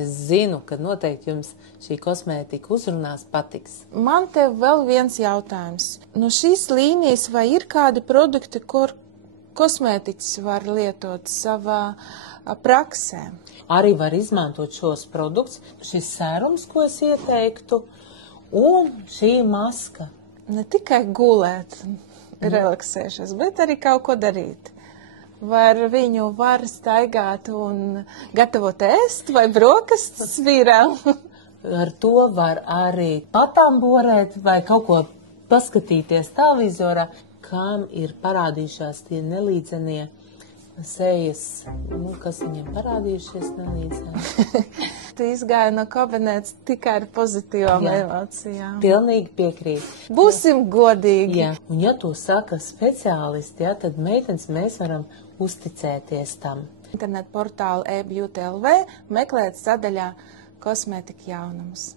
Es zinu, ka noteikti jums šī kosmētika uzrunās patiks. Man te vēl viens jautājums. No šīs līnijas vai ir kādi produkti, kur kosmētiķis var lietot savā praksē? Arī var izmantot šos produktus, šis sērums, ko es ieteiktu, un šī maska. Ne tikai gulēt, relaksēšos, bet arī kaut ko darīt. Vai ar viņu var staigāt un gatavot ēst vai brokastis vīrām? Ar to var arī patamborēt vai kaut ko paskatīties televizorā, kam ir parādījušās tie nelīdzenie sejas, kas viņiem parādījušies nelīdzeni. Tu izgāji no kabinētas tikai ar pozitīvām emocijām. Pilnīgi piekrīt. Būsim godīgi. Jā. Un ja to saka speciālisti, tad meitenes mēs varam uzticēties tam. Internet portālu e-beauty.lv meklēt sadaļā kosmētika jaunumus.